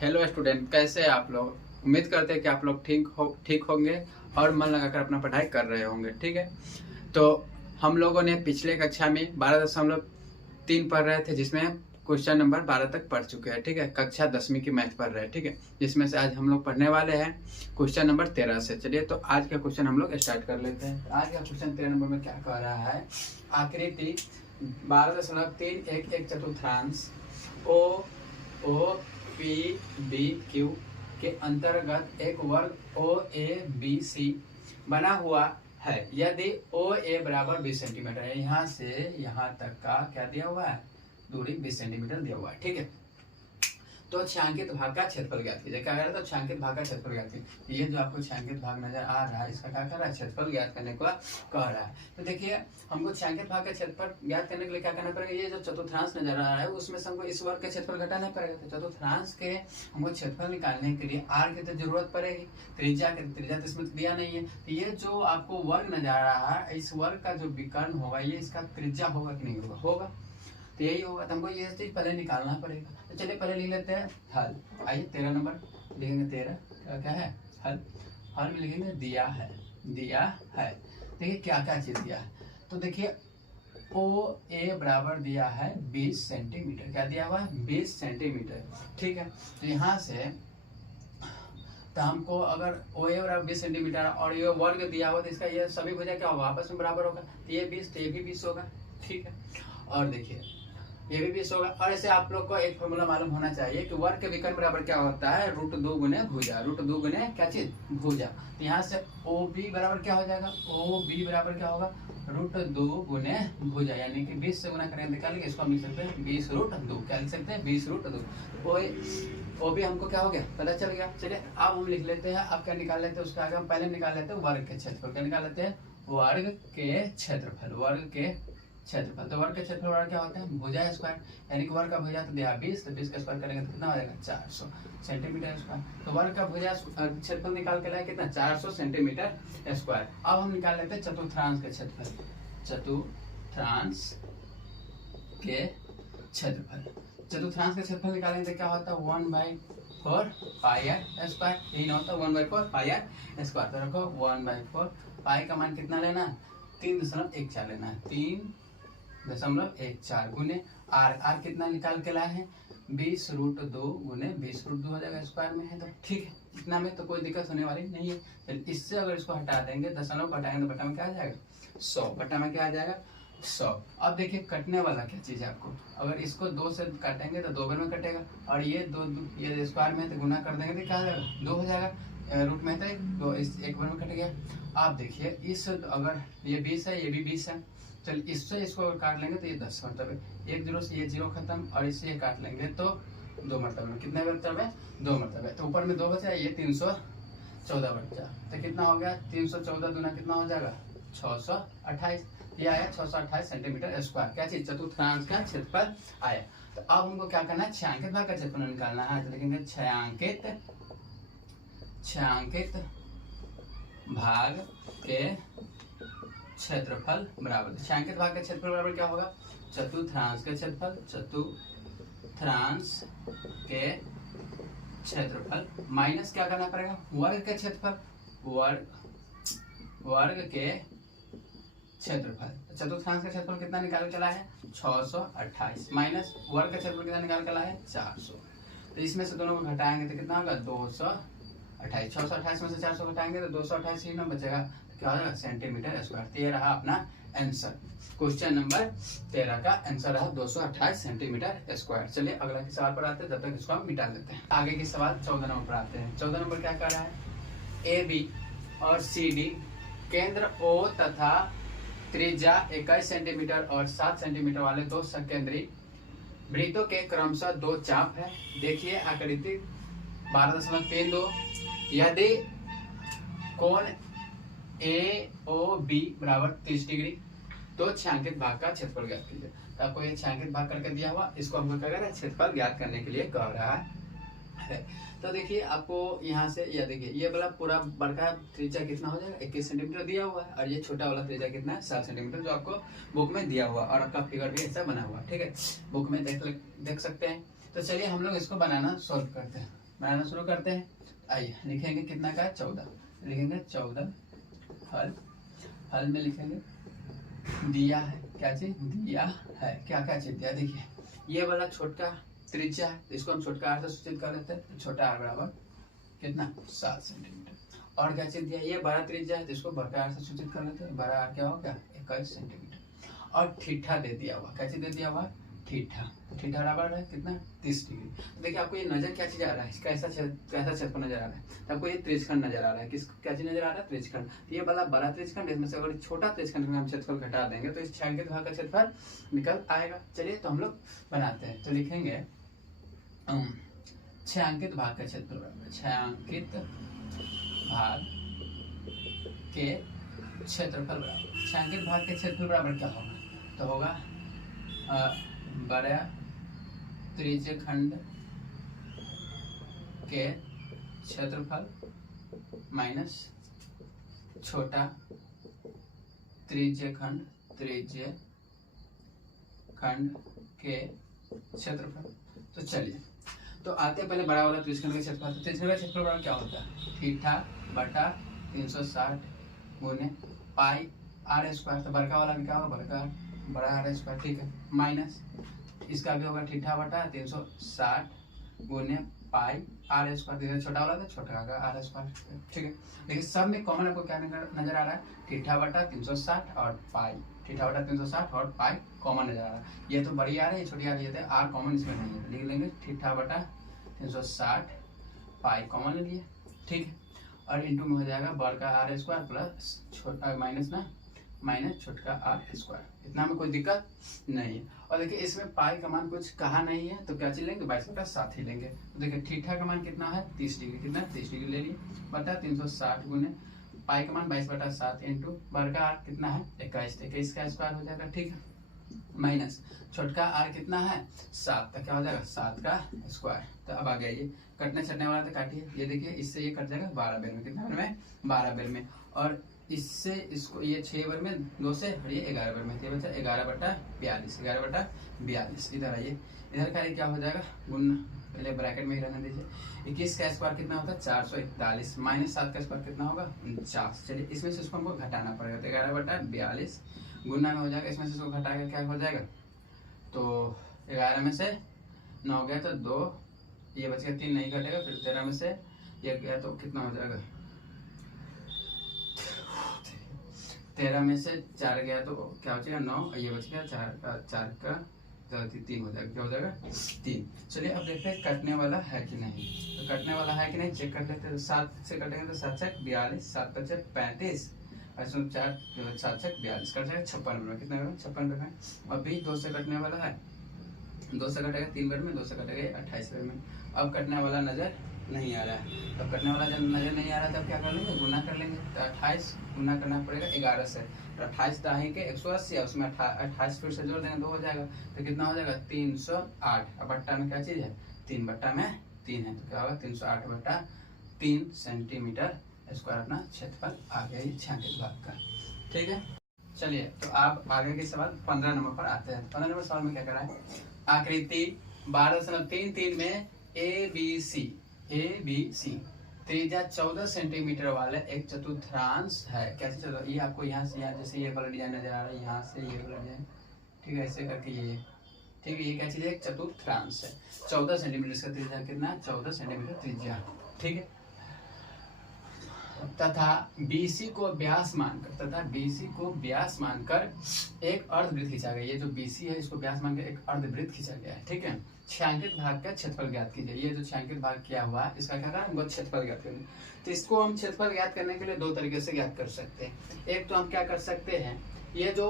Hello student, कैसे हैं आप लोग। उम्मीद करते हैं कि आप लोग ठीक होंगे और मन लगाकर अपना पढ़ाई कर रहे होंगे। ठीक है, तो हम लोगों ने पिछले कक्षा में 12.3 पढ़ रहे थे, जिसमें क्वेश्चन नंबर 12 तक पढ़ चुके हैं। ठीक है, कक्षा 10वीं की मैथ पढ़ रहे हैं। ठीक है, जिसमें से आज हम लोग पढ़ने वाले हैं क्वेश्चन नंबर 13 से। चलिए, तो आज का क्वेश्चन हम लोग स्टार्ट कर लेते हैं। आज का क्वेश्चन 13 नंबर में क्या कह रहा है, आकृति 12.3 एक चतुर्थांश ओ पी बी क्यू के अंतर्गत एक वर्ग ओ ए बी सी बना हुआ है। यदि ओ ए बराबर 20 सेंटीमीटर है, यहाँ से यहाँ तक का क्या दिया हुआ है, दूरी 20 सेंटीमीटर दिया हुआ है। ठीक है, तो छायांकित भाग का क्षेत्रफल ज्ञात कीजिए। क्या कह रहा है, तो छायांकित भाग का क्षेत्रफल ज्ञात कीजिए। ये जो आपको छायांकित भाग नजर आ रहा है, इसका क्या कर रहा है, क्षेत्रफल ज्ञात करने को कह रहा है। तो देखिए, हमको छायांकित भाग का क्षेत्रफल ज्ञात करने के लिए क्या करना पड़ेगा, ये जो चतुर्थांश नजर आ रहा है उसमें से हमको इस वर्ग का क्षेत्रफल घटाना पड़ेगा। तो चतुर्थांश के हमको क्षेत्रफल निकालने के लिए आर की तो जरूरत पड़ेगी, त्रिज्या तो इसमें दिया नहीं है। तो ये जो आपको वर्ग नजर आ रहा है, इस वर्ग का जो विकर्ण होगा, ये इसका त्रिज्या होगा कि नहीं होगा, तो यही होगा। तो हमको ये चीज पहले निकालना पड़ेगा। तो चलिए पहले लिख लेते हैं हल। आइए 13 नंबर लिखेंगे। 13 क्या है, हल में लिखेंगे दिया है। देखिए क्या क्या चीज दिया है, तो देखिए ओ ए बराबर दिया है 20 सेंटीमीटर। क्या दिया हुआ है, 20 सेंटीमीटर। ठीक है, तो यहाँ से तो हमको अगर ओ ए बराबर 20 सेंटीमीटर और ये वर्ग दिया हुआ, तो इसका ये सभी भुजा क्या होगा, आपस में बराबर होगा। तो ये 20 तो ये भी 20 होगा। ठीक है, और देखिए ये भी 20 होगा। और ऐसे आप लोग को एक फॉर्मूला मालूम होना चाहिए कि वर्ग के विकर्ण बराबर क्या होता है, √2 गुने भुजा। √2 गुने क्या चीज, भुजा। तो यहाँ से ओ बी बराबर क्या हो जाएगा, ओ बी बराबर क्या होगा, √2 गुने भुजा, यानी कि 20 से गुना करेंगे निकालेंगे, इसको हम लिख सकते हैं 20√2। क्या लिख सकते हैं, 20√2। ओ बी हमको क्या हो गया, पता चल गया। चलिए अब हम लिख लेते हैं, अब क्या निकाल लेते हैं, उसका आगे हम पहले निकाल लेते हैं वर्ग के क्षेत्रफल। क्या निकाल लेते हैं, वर्ग के क्षेत्रफल। तो वर्ग के क्षेत्रफल क्या होता है, भुजा स्क्वायर, यानी कि वर्ग का भुजा तो दिया 20, तो 20 का स्क्वायर करेंगे तो कितना हो जाएगा, 400 सेंटीमीटर स्क्वायर। तो वर्ग का भुजा क्षेत्रफल निकाल के लाए कितना, 400 सेंटीमीटर स्क्वायर। अब हम निकाल लेते हैं चतुर्थांश के क्षेत्रफल। चतुर्थांश के क्षेत्रफल निकालेंगे तो क्या होता है, 1/4 पाई आर स्क्वायर। यही ना होता है 1/4 पाई आर स्क्वायर। तो रखो 1/4 पाई का मान कितना लेना है, 3.14 लेना है। 3.14 गुने आर कितना निकाल के लाए हैं, 20√2 गुने 20√2 हो जाएगा, स्क्वायर में है। तो ठीक है, इतना में तो कोई दिक्कत होने वाली नहीं है। इससे अगर इसको हटा देंगे, दशमलव हटाएंगे तो बटा में क्या आ जाएगा, 100। बटा में क्या आ जाएगा, 100। अब देखिए कटने वाला क्या चीज है आपको, अगर इसको 2 से काटेंगे तो 2 बार में कटेगा, और ये ये स्क्वायर में तो गुना कर देंगे तो क्या आ जाएगा, 2 हो जाएगा। रूट में तो इस एक बार में कट गया। आप देखिए इस, अगर ये 20 है, ये भी 20 है, चलिए इससे इसको काट लेंगे तो ये 10 मतलब है। एक 0 से ये 0 खत्म, और इससे ये काट लेंगे तो 2 मतलब में, कितने मतलब है, 2 मतलब है। तो ऊपर में 2 बचा, ये 314 बचा। तो कितना हो गया, 314 गुना कितना हो जाएगा, 628। ये आया 628 सेंटीमीटर स्क्वायर। क्या चीज, चतुर्थांश का क्षेत्रफल आया। तो अब हमको क्या करना है, छायांकित भाग का क्षेत्रफल निकालना है। तो लिखेंगे छायांकित भाग के क्षेत्रफल बराबर, छायांकित भाग का क्षेत्रफल बराबर क्या होगा, चतुर्थांश के क्षेत्रफल माइनस क्या करना पड़ेगा, वर्ग के क्षेत्रफल। वर्ग के क्षेत्रफल, चतुर्थांश का क्षेत्रफल कितना निकाल के लाया है, 628, माइनस वर्ग का क्षेत्रफल कितना निकाल के लाया है, 400। तो इसमें से दोनों को घटाएंगे तो कितना होगा, 228। 628 में से 400 घटाएंगे तो 228 ही ना बचेगा, तो क्या हो जाएगा, सेंटीमीटर स्क्वायर। तो ये रहा अपना आंसर। क्वेश्चन नंबर 13 का आंसर रहा 228 सेंटीमीटर स्क्वायर। चलिए अगला के सवाल पर आते हैं, जब तक इसको हम मिटा लेते हैं। आगे के सवाल 14 नंबर पर आते हैं। 14 नंबर क्या कर रहा है, ए बी और सी डी केंद्र O तथा त्रिज्या 21 सेंटीमीटर और 7 सेंटीमीटर वाले 2 सकेंद्री वृत्तों के क्रमशः 2 चाप है। देखिए आकृति 12.32। यदि कोण AOB बराबर 30 डिग्री, तो छायांकित भाग का क्षेत्रफल ज्ञात कीजिए। तो आपको ये छायांकित भाग करके दिया हुआ, इसको हमको क्या कर रहा है, क्षेत्रफल ज्ञात करने के लिए कह रहा है। तो देखिए आपको यहाँ से यह देखिए, ये वाला पूरा बड़का त्रिज्या कितना हो जाएगा, 21 सेंटीमीटर दिया हुआ है, और ये छोटा वाला त्रिज्या कितना है, 7 सेंटीमीटर, जो आपको बुक में दिया हुआ, और आपका फिगर भी ऐसा बना हुआ। ठीक है, बुक में देख सकते हैं। तो चलिए हम लोग इसको बनाना सॉल्व करते हैं। बनाना शुरू करते हैं। आइए लिखेंगे कितना का है 14, लिखेंगे 14 हल। हल में लिखेंगे दिया है, क्या चीज दिया है, क्या क्या चीज दिया। देखिए ये वाला छोटा त्रिज्या है, इसको हम छोटका आर से सूचित कर लेते हैं। छोटा आर बराबर कितना 7 सेंटीमीटर। और क्या चीज दिया, ये बड़ा त्रिज्या है, इसको बड़ा आर से सूचित कर लेते हैं। बड़ा आर क्या होगा 21 सेंटीमीटर। और ठीठा दे दिया हुआ, क्या चीज दे दिया हुआ ठीठा। तो ठीठा बराबर है कितना 30 डिग्री। तो देखिए आपको ये नजर क्या चीज आ रहा है, कैसा क्षेत्रफल नजर आ रहा है। तो आपको ये त्रिज्यखंड नजर आ रहा है, किस क्या चीज नजर आ रहा है त्रिज्यखंड। तो ये वाला बड़ा त्रिज्यखंड, इसमें से अगर छोटा त्रिज्यखंड में हम क्षेत्रफल घटा देंगे तो इस छायांकित भाग का क्षेत्रफल निकल आएगा। चलिए तो हम लोग बनाते हैं। तो लिखेंगे छायांकित भाग का क्षेत्रफल, छायांकित भाग के क्षेत्रफल बराबर, छायांकित भाग के क्षेत्रफल बराबर क्या होगा, तो होगा बड़ा त्रिज्यखंड के क्षेत्रफल माइनस छोटा त्रिज्यखंड के क्षेत्रफल। तो चलिए तो आते पहले बड़ा वाला त्रिज्यखंड के क्षेत्रफल। तो त्रिज्यखंड का क्षेत्रफल बराबर क्या होता है थीटा बटा 360 गुने पाई आर स्क्वायर। तो बड़का वाला भी क्या होगा बड़ा आर स्क्वायर, ठीक है, माइनस इसका भी होगा ठीठा बटा 360 गुने पाई आर स्क्वायर। छोटा वाला था छोटा का आर स्क्वायर, ठीक है। देखिए सब में कॉमन आपको क्या नजर आ रहा है ठीठा बटा 360 और पाई, ठीठा बटा 360 और पाई कॉमन नजर आ रहा है। ये तो बड़ी आ रही है छोटी आ रही है, आर कॉमन इसमें नहीं है, लिख लेंगे ठीठा बटा 360 पाई कॉमन ले लिए, ठीक है। और इंटू में हो जाएगा बड़ का आर स्क्वायर प्लस छोटा माइनस ना माइनस छोटका आर स्क्वायर। इतना में कोई दिक्कत नहीं है। और देखिए इसमें पाई का मान कुछ कहा नहीं है तो क्या चीज लेंगे 22/7 ही लेंगे। तो देखिए ठीठा का मान कितना है 30 डिग्री, कितना 30 डिग्री ले लिए बटा 360 गुने पाई का मान 22/7 इंटू बड़का आर कितना है 21 का स्क्वायर हो जाएगा, ठीक है, माइनस छोटका आर कितना है 7 का क्या हो जाएगा 7 का स्क्वायर। तो अब आ गया ये कटने छटने वाला तो काटिए, ये देखिए इससे ये कट जाएगा 12 बेर में, कितना बेर में 12 बेर में। और इससे इसको ये 6 बार में 2 से हटिए 11 बार में, ये बचा 11/42, 11/42। इधर आइए, इधर का क्या हो जाएगा गुण, पहले ब्रैकेट में ही रहने दीजिए। 21 का स्क्वायर कितना होता है 441 माइनस 7 का स्क्वायर कितना होगा 49। चलिए इसमें से इसको हमको घटाना पड़ेगा, तो 11/42 गुना में हो जाएगा, इसमें से इसको घटाएगा क्या हो जाएगा, तो 11 में से 9 गया तो 2, ये बच गया 3 नहीं घटेगा, फिर 13 में से ये गया तो कितना हो जाएगा 13 में से 4 गया तो क्या बचेगा 9, ये बच गया 4 का 3 हो जाएगा, क्या हो जाएगा 3। चलिए अब देखते हैं कटने वाला है कि नहीं। तो कटने वाला है कि नहीं चेक कर लेते हैं। 7 से कटेंगे तो 7 से 42, 7 का 35 और 4 7 से 42 कट जाएगा 56 में, कितना 56 में। अब भी 2 से कटने वाला है, 2 से कटेगा 3 बार में, 2 से कटेगा 28 बार में। अब कटने वाला नजर नहीं आ रहा है, तो कटने वाला जब नजर नहीं आ रहा है तब क्या कर लेंगे गुना कर लेंगे। तो 28 गुना करना पड़ेगा 11 से, तो 28 दाही के 180 है, उसमें 28 फिर से जोड़ देंगे 2 हो जाएगा, तो कितना हो जाएगा 308। अब बट्टा में क्या चीज है 3 बट्टा में 3 है, तो क्या होगा 308/3 सेंटीमीटर स्क्वायर अपना क्षेत्रफल आ गया ये छायांकित भाग का, ठीक है। चलिए तो आप आगे के सवाल 15 नंबर पर आते हैं। 15 नंबर सवाल में क्या करा है, आकृति 12.33 में ABC त्रिज्या 14 सेंटीमीटर वाले एक चतुर्थांश है। कैसे चलो ये आपको यहाँ से यहाँ जैसे ये वाला डिजाइन नजर आ रहा है, यहाँ से ये वाला डिजाइन, ठीक है, ऐसे करके ये, ठीक है, ये क्या चीज है एक चतुर्थांश है। 14 सेंटीमीटर इसका त्रिज्या कितना 14 सेंटीमीटर त्रिज्या, ठीक है। तथा BC को व्यास मानकर एक अर्धवृत्त खींचा गया। ये जो BC है इसको व्यास मानकर एक अर्धवृत्त खींचा गया है, ठीक है। छायांकित भाग का क्षेत्रफल ज्ञात कीजिए। ये जो छायांकित भाग किया हुआ है इसका क्या करना है हमको क्षेत्रफल ज्ञात करना है। तो इसको हम क्षेत्रफल ज्ञात करने के लिए 2 तरीके से ज्ञात कर सकते हैं। एक तो हम क्या कर सकते हैं, ये जो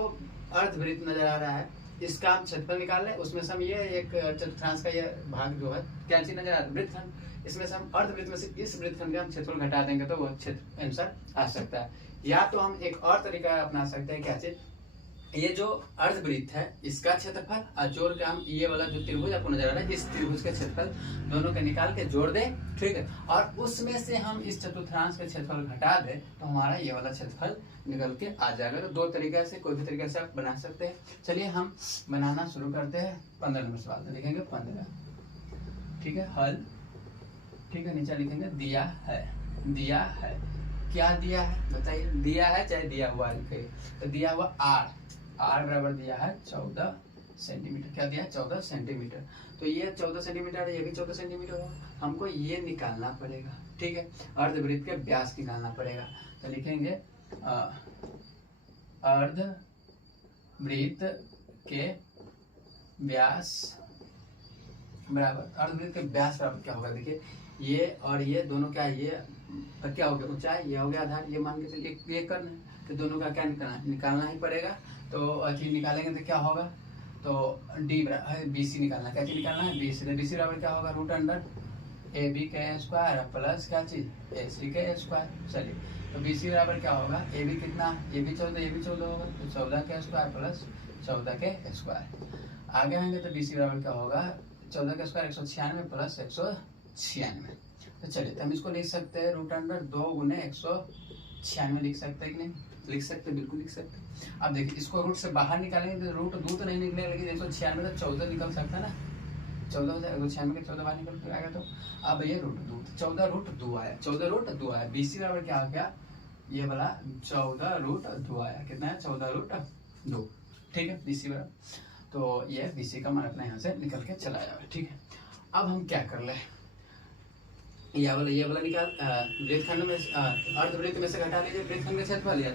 अर्धवृत्त नजर आ रहा है इसका हम क्षेत्रफल निकाल लें, उसमें से हम ये एक चतुर्थांश का ये भाग जो है क्या चीज नजर आ रहा है वृत्तखंड, इसमें से हम अर्धवृत्त में से इस वृत्तखंड का हम क्षेत्रफल घटा देंगे तो वह क्षेत्र आंसर आ सकता है। या तो हम एक और तरीका अपना सकते हैं, क्या चीज, ये जो अर्धवृत्त है इसका क्षेत्रफल और जोड़ के हम ये वाला जो त्रिभुज आपको नजर आ रहा है इस त्रिभुज के क्षेत्रफल दोनों के निकाल के जोड़ दें, ठीक है, और उसमें से हम इस चतुर्थांश का क्षेत्रफल घटा दें तो हमारा ये वाला क्षेत्रफल निकल के आ जाएगा। तो 2 तरीके से कोई भी तरीके से आप बना सकते हैं। चलिए हम बनाना शुरू करते हैं। 15 नंबर सवाल तो लिखेंगे 15, ठीक है। हल ठीक है, नीचे लिखेंगे दिया है, दिया है। क्या दिया है बताइए, दिया है चाहे दिया हुआ लिखेंगे। तो दिया हुआ आर बराबर दिया है 14 सेंटीमीटर। क्या दिया है 14 सेंटीमीटर। तो ये 14 सेंटीमीटर है, ये भी 14 सेंटीमीटर होगा। हमको ये निकालना पड़ेगा, ठीक है, अर्धवृत्त के व्यास निकालना पड़ेगा। तो लिखेंगे अर्धवृत्त के व्यास बराबर, अर्धवृत्त के व्यास बराबर क्या होगा, देखिए ये और ये दोनों क्या है, ये क्या हो गया ऊंचाई, ये हो गया आधार, ये मान के चलिए ये करना है। तो दोनों का क्या निकालना ही पड़ेगा। तो अच्छी निकालेंगे तो क्या होगा, तो डी बराबर BC निकालना, क्या चीज निकालना है BC। तो BC बराबर क्या होगा रूट अंडर AB के स्क्वायर प्लस क्या चीज AC के स्क्वायर। चलिए तो BC बराबर क्या होगा, AB कितना, ये भी 14 ये भी 14 होगा, तो 14 के स्क्वायर प्लस 14 के स्क्वायर। आगे आएंगे तो BC बराबर क्या होगा 14 का स्क्वायर 196 प्लस 196। तो चलिए तो हम इसको लिख सकते हैं रूट अंडर 2 गुने 196 लिख सकते हैं कि नहीं, लिख सकते हैं, बिल्कुल लिख सकते हैं। अब देखिए इसको रूट से बाहर निकालेंगे तो रूट 2 तो नहीं निकलेगा, लेकिन 196 तो 14 निकल सकता है ना, 14 हो जाएगा, 196 के 14 बाहर निकल के आएगा। तो अब ये रूट 2, 14 रूट 2 आया, 14 रूट 2 आया। BC बराबर क्या हो गया, ये वाला 14 रूट 2 आया, कितना है 14 रूट 2, ठीक है BC बराबर। तो ये BC का मान अपने यहाँ से निकल के चला जाएगा, ठीक है। अब हम क्या कर ले, ये वाला निकाल वृत्तखंड में अर्धवृत्त में से घटा लीजिए, वृत्तखंड का क्षेत्रफल लिया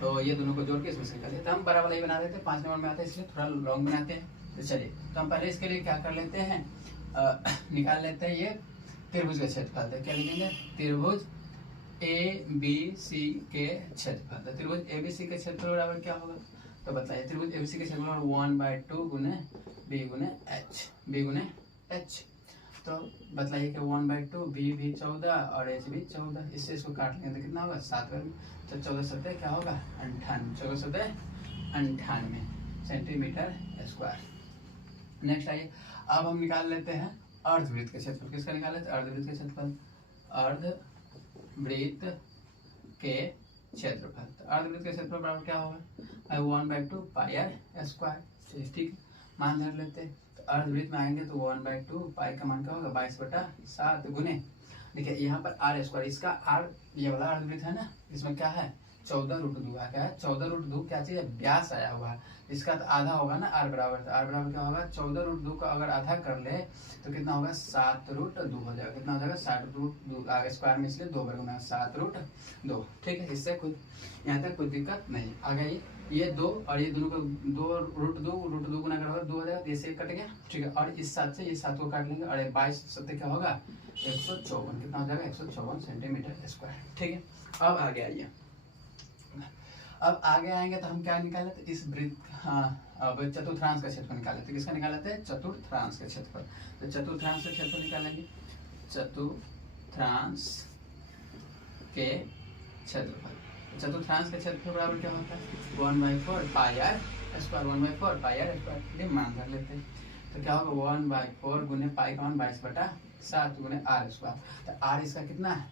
तो ये दोनों को जोड़ के इसमें से निकालिए। तो हम बड़ा वाला ही बना देते हैं, 5 नंबर में आता है इसलिए थोड़ा लॉन्ग बनाते हैं। तो चलिए तो हम पहले इसके लिए क्या कर लेते हैं, निकाल लेते हैं ये त्रिभुज का क्षेत्रफल। तो क्या लिखेंगे, त्रिभुज ABC के क्षेत्रफल। तो त्रिभुज ABC के क्षेत्रफल बराबर क्या होगा, तो बताइए त्रिभुज ABC के क्षेत्रफल 1/2 गुने B गुने H। तो बताइए कि 1/2 B भी 14 और H भी 14, इससे इसको काट लेंगे तो कितना होगा 7 वर्ग। तो 14 सतह क्या होगा 98, 14 सतह 98 सेंटीमीटर स्क्वायर। नेक्स्ट आइए अब हम निकाल लेते हैं अर्धवृत्त के क्षेत्रफल। किसका निकाल लेते हैं, अर्धवृत्त के क्षेत्रफल, अर्धवृत्त के क्षेत्रफल। तो अर्धवृत्त के क्षेत्रफल बराबर क्या होगा 1/2 पाई r स्क्वायर, ठीक है, मान धर लेते हैं। तो अर्धवृत्त में आएंगे तो 1/2 पाई का मान क्या होगा 22/7 गुने, देखिए यहाँ पर r स्क्वायर, इसका r ये वाला अर्धवृत्त है ना, इसमें क्या है 14 रूट 2 है, क्या है 14 रूट 2 क्या चीज है व्यास आया हुआ है, इसका तो आधा होगा ना r बराबर। तो r बराबर क्या होगा 14 रूट 2 का अगर आधा कर ले तो कितना होगा 7 रूट 2 हो जाएगा, कितना हो जाएगा 7 रूट 2 आगे स्क्वायर में इसलिए 2 वर्ग में 7 रूट 2, ठीक है। इससे कुछ यहाँ तक कोई दिक्कत नहीं। आगे ये 2 और ये दोनों को 2 रूट 2 गुना कर होगा 2 हो जाएगा, इससे कट गया, ठीक है। और इस 7 से ये 7 को काट लेंगे और 22 सत्य क्या होगा 154, कितना हो जाएगा 154 सेंटीमीटर स्क्वायर, ठीक है। अब आगे आइए, अब आगे आएंगे तो हम क्या निकाले थे इस वृत्त, हाँ अब चतुर्थांश का क्षेत्रफल निकाले थे। किसका निकाले थे चतुर्थांश का क्षेत्रफल। तो चतुर्थांश का क्षेत्रफल निकालेंगे, चतुर्थांश के क्षेत्रफल। चतुर्थांश का क्षेत्रफल बराबर क्या होता है 1/4 पाई r स्क्वायर, 1/4 पाई r स्क्वायर, मान कर लेते हैं। तो क्या होगा 1/4 गुने पाई का मान 22/7 गुने r स्क्वायर। तो r इसका कितना है,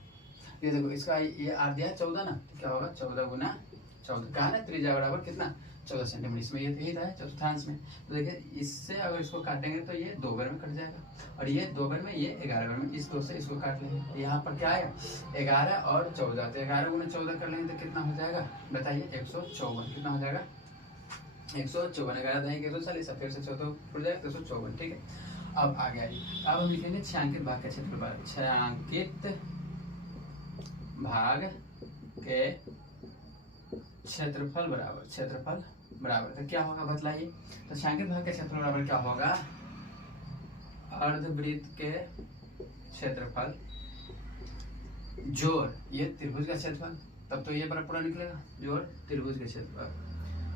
ये देखो इसका ये r दिया 14 ना, तो क्या होगा 14 गुना 14, कहा ना त्रिज्या बराबर कितना 14 सेंटीमीटर, इसमें ये यही था चतुर्थांश में। तो देखिए इससे अगर इसको काटेंगे तो ये 2 बार में कट जाएगा और ये 2 बार में, ये 11 बार में, इस 2 से इसको काट लेंगे। यहाँ पर क्या आएगा 11 और 14, तो 11 गुना 14 कर लेंगे तो कितना हो जाएगा बताइए 154, कितना हो जाएगा 154, 11 दहेंगे 140, फिर से 14 फुट जाएगा 154, ठीक है। अब आगे आइए, अब हम लिखेंगे छायांकित भाग का क्षेत्रफल। छायांकित भाग के क्षेत्रफल बराबर तो क्या होगा बतलाइए। तो छायांकित भाग के क्षेत्रफल बराबर क्या होगा अर्धवृत्त के क्षेत्रफल जोड़ ये त्रिभुज का क्षेत्रफल, तब तो ये बड़ा पूरा निकलेगा, जोड़ त्रिभुज के क्षेत्रफल,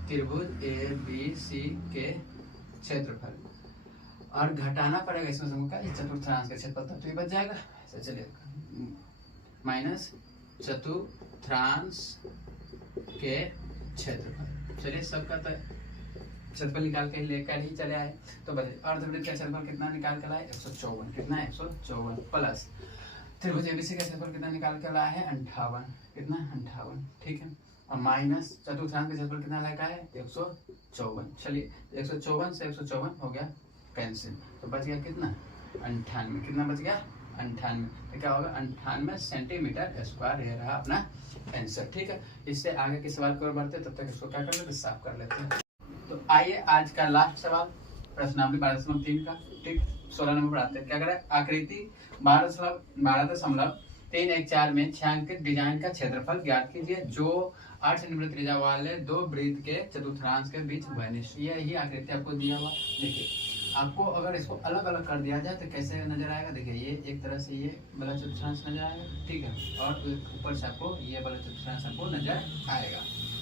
त्रिभुज ABC के क्षेत्रफल, और घटाना पड़ेगा इसमें से क्या चतुर्थांश का क्षेत्रफल, तब तो ये बच जाएगा। चलिए माइनस चतुर्थांश के क्षेत्रफल, चलिए सबका तो क्षेत्रफल निकाल के लेकर ही चले आए। तो बताइए अर्धवृत्त का क्षेत्रफल कितना निकाल कर लाए 154, कितना 154 प्लस त्रिभुज ABC का क्षेत्रफल कितना निकाल कर लाया है 58, कितना 58, ठीक है, और माइनस चतुर्थांश का क्षेत्रफल कितना लगा है 154। चलिए 154 से 154 हो गया कैंसिल, तो बच गया कितना 98, कितना बच गया 98, तो क्या होगा 98 सेंटीमीटर स्क्वायर, ये रहा अपना आंसर। ठीक है, इससे आगे के सवाल की ओर बढ़ते हैं, तब तक इसको क्या कर लेते हैं, साफ कर लेते हैं। तो आइए आज का लास्ट सवाल प्रश्नावली 12.3 का, ठीक 16 नंबर पर आते हैं। क्या करें, आकृति 12.314 में छायांकित डिजाइन का क्षेत्रफल ज्ञात कीजिए जो 8 सेंटीमीटर त्रिज्या वाले दो वृत्त के चतुर्थांश के बीच बने। यही आकृति आपको दिया हुआ। देखिए, आपको अगर इसको अलग अलग कर दिया जाए तो कैसे नजर आएगा। देखिए, ये एक तरह से ये वाला चतुर्थांश नजर आएगा, ठीक है, और ऊपर से आपको ये वाला चतुर्थांश आपको नजर आएगा।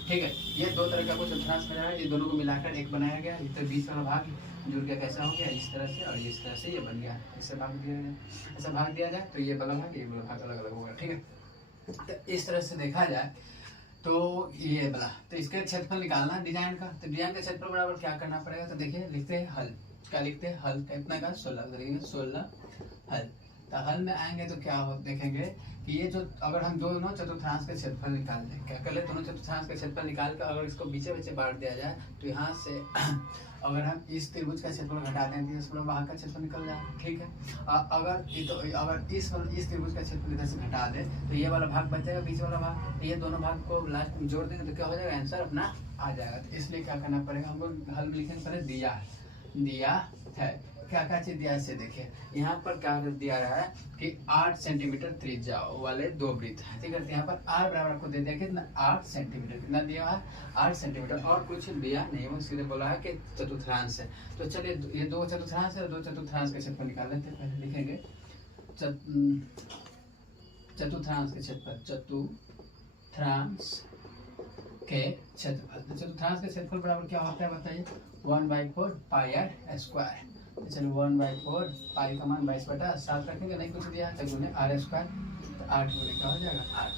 ठीक है, ये दो तरह का आपको चतुर्थांश नजर आएगा, ये दोनों को मिलाकर एक बनाया गया। तो बीच वाला भाग जुड़ के कैसा हो गया, इस तरह से, और इस तरह से ये बन गया। इससे भाग दिया जाए, ऐसा भाग दिया जाए तो ये वाला भाग, ये वाला भाग अलग अलग होगा। ठीक है, तो इस तरह से देखा जाए तो ये वाला, तो इसके क्षेत्रफल निकालना है डिजाइन का। तो डिजाइन का क्षेत्रफल बराबर क्या करना पड़ेगा, तो देखिए लिखते हैं हल। क्या लिखते हैं, हल कितना का 16, 16 हल। तो हल में आएंगे तो क्या हो, देखेंगे कि ये जो अगर हम दोनों चतुर्थांश के क्षेत्रफल निकाल लें, क्या कर ले, दोनों चतुर्थांश के क्षेत्रफल निकाल कर अगर इसको बीचे बीचे बांट दिया जाए तो यहाँ से अगर हम इस त्रिभुज का क्षेत्रफल घटा दें तो इसमें भाग का क्षेत्रफल निकल जाए। ठीक है, अगर इस त्रिभुज का क्षेत्रफल इधर से घटा दे तो ये वाला भाग बच जाएगा, बीच वाला भाग, तो ये दोनों भाग को लास्ट में जोड़ देंगे तो क्या हो जाएगा, आंसर अपना आ जाएगा। तो इसलिए क्या करना पड़ेगा, हमको हल में लिखेंगे पहले दिया है। क्या क्या चीज दिया है, देखिए यहाँ पर क्या दिया रहा है कि 8 सेंटीमीटर त्रिज्या वाले दो वृत्त है। ठीक है, यहाँ पर r बराबर आपको दे दिया कितना, 8 सेंटीमीटर, कितना दिया है 8 सेंटीमीटर, और कुछ दिया नहीं, वो सीधे बोला है कि चतुर्थांश है। तो चलिए ये दो चतुर्थांश है, दो चतुर्थांश के क्षेत्रफल निकाल लेते हैं। पहले लिखेंगे चतुर्थांश के क्षेत्रफल, चतुर्थांश के क्षेत्रफल। तो चतुर्थांश के क्षेत्रफल बराबर क्या होता है बताइए, 1/4 पाई r स्क्वायर। चलो 1/4 पाई का मान 22/7 रखेंगे, नहीं कुछ दिया तो गुने r स्क्वायर, तो 8 गुने क्या हो जाएगा 8।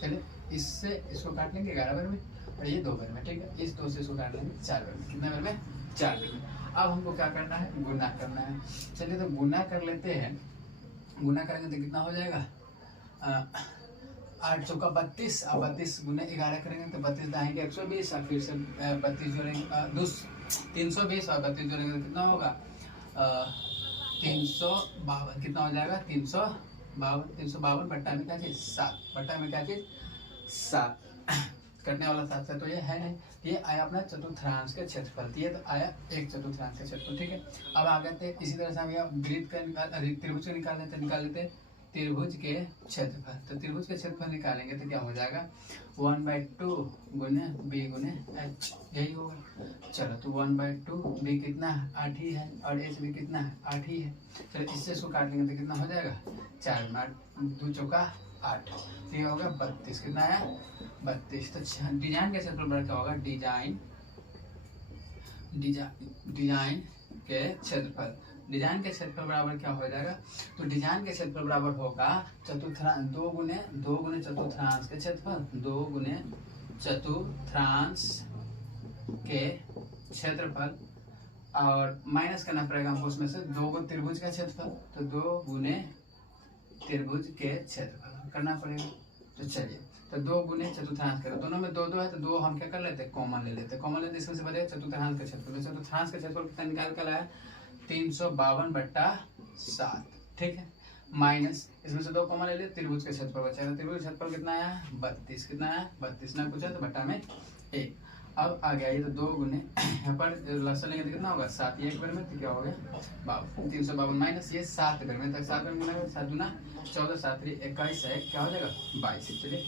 चलिए इससे इसको काट लेंगे 11 बार में, और ये 2 बार में। ठीक है, इस 2 से इसको काट लेंगे 4 बार में। कितने बार में, 4 बार में। अब हमको क्या करना है, गुना करना है। चलिए तो गुना कर लेते हैं। गुना करेंगे तो कितना हो जाएगा, 8 चौका 32, और 32 गुने 11 करेंगे तो 32 दाएंगे 120, और फिर से 32 जोड़ेंगे 320, और 32 जोड़ेंगे तो कितना होगा 352। कितना हो जाएगा 352 बट्टा में क्या चीज 7, बट्टा में क्या चीज 7, कटने वाला 7 से तो ये है नहीं। ये आया अपना चतुर्थांश के क्षेत्रफल, ये तो आया एक चतुर्थांश के क्षेत्रफल। ठीक है, अब आ गए थे इसी तरह से हम वृत्त का त्रिभुज का निकाल लेते त्रिभुज के क्षेत्रफल। तो त्रिभुज के क्षेत्रफल निकालेंगे तो क्या हो जाएगा 1/2 गुने b गुने h, यही होगा। चलो तो 1/2 b कितना 8 ही है, और h भी कितना 8 ही है। चलो इससे इसको काट लेंगे तो कितना हो जाएगा 4 में 2 चौका 8, तो ये होगा 32। कितना आया 32। तो डिजाइन के क्षेत्रफल बराबर क्या होगा, डिजाइन के क्षेत्रफल, डिजाइन के क्षेत्रफल बराबर क्या हो जाएगा, तो डिजाइन के क्षेत्रफल बराबर होगा 2 गुने चतुर्थांश के क्षेत्रफल, 2 गुने चतुर्थांश के क्षेत्रफल, और माइनस करना पड़ेगा हमको उसमें से 2 गुने त्रिभुज का क्षेत्रफल, तो 2 गुने त्रिभुज के क्षेत्रफल करना पड़ेगा। तो चलिए तो 2 गुने चतुर्थांश करो, दोनों में 2 है तो 2 हम क्या कर लेते हैं, कॉमन ले लेते हैं। इसमें से बचेगा चतुर्थांश का क्षेत्रफल। चतुर्थांश का क्षेत्रफल कितना निकाल कर लाया 352/7। ठीक है, माइनस इसमें से 2 कॉमन ले ले, त्रिभुज का क्षेत्रफल बचेगा। त्रिभुज का क्षेत्रफल कितना आया 32। कितना आया 32, ना पूछा तो बट्टा में 1। अब आ गया ये तो 2 गुने, यहाँ पर लसन लेंगे तो कितना होगा 7, ये एक बार में तो क्या हो गया 352 माइनस ये 7 बार में, तक 7 बार में 7 गुना 14, 7 3 21 है, क्या हो जाएगा 22। चलिए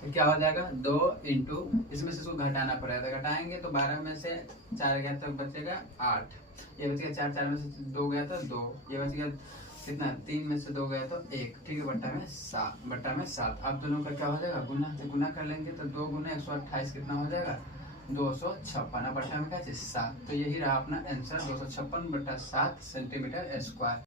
तो क्या हो जाएगा 2 इंटू, इसमें से इसको घटाना पड़ेगा, तो घटाएंगे तो 12 में से 4 गया तो बचेगा 8, ये बच गया 4 में से 2 गया तो 2, ये बच गया कितना 3 में से 2 गया तो 1। ठीक है, बट्टा में 7। अब दोनों का क्या हो जाएगा गुना, तो गुना कर लेंगे तो 2 गुना 128 कितना हो जाएगा 256, बट्टा में क्या चीज 7। तो यही रहा अपना आंसर 256/7 सेंटीमीटर स्क्वायर।